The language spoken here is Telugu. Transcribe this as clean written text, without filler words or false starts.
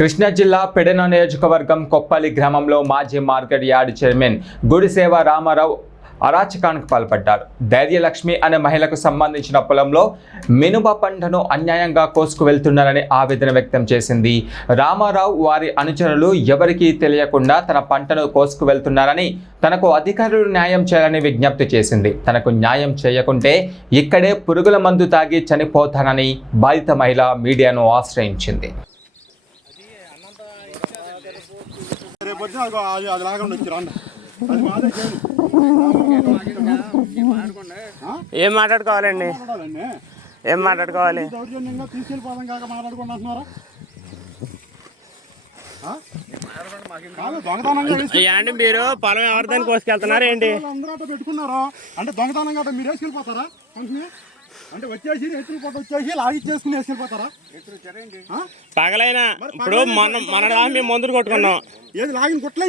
కృష్ణా జిల్లా పెడన నియోజకవర్గం కొప్పలి గ్రామంలో మాజీ market yard chairman Gudiseva Ramarao అరాచకానికి పాల్పడ్డారు. ధైర్యలక్ష్మి అనే మహిళకు సంబంధించిన పొలంలో మినుప పంటను అన్యాయంగా కోసుకు వెళ్తున్నారని ఆవేదన వ్యక్తం చేసింది. రామారావు వారి అనుచరులు ఎవరికీ తెలియకుండా తన పంటను కోసుకు వెళ్తున్నారని, తనకు అధికారులు న్యాయం చేయాలని విజ్ఞప్తి చేసింది. తనకు న్యాయం చేయకుంటే ఇక్కడే పురుగుల మందు తాగి చనిపోతానని బాధిత మహిళ మీడియాను ఆశ్రయించింది. ఏం మాట్లాడుకోవాలండి? ఏం మాట్లాడుకోవాలి? ఏంటి మీరు పొలం ఎవరిదాన్ని కోసుకెళ్తున్నారు ఏంటి? పెట్టుకున్నారు అంటే దొంగతనం గట్రా మీరు వేసుకెళ్ళిపోతారా? అంటే వచ్చేసి ఎత్తులు పొట్ట వచ్చేసి లాగిచ్చేసుకుని వేసుకెళ్ళిపోతారా? పగలైనా ఇప్పుడు మన మేము మందులు కొట్టుకున్నాం. ఏది లాగిన కొట్టలే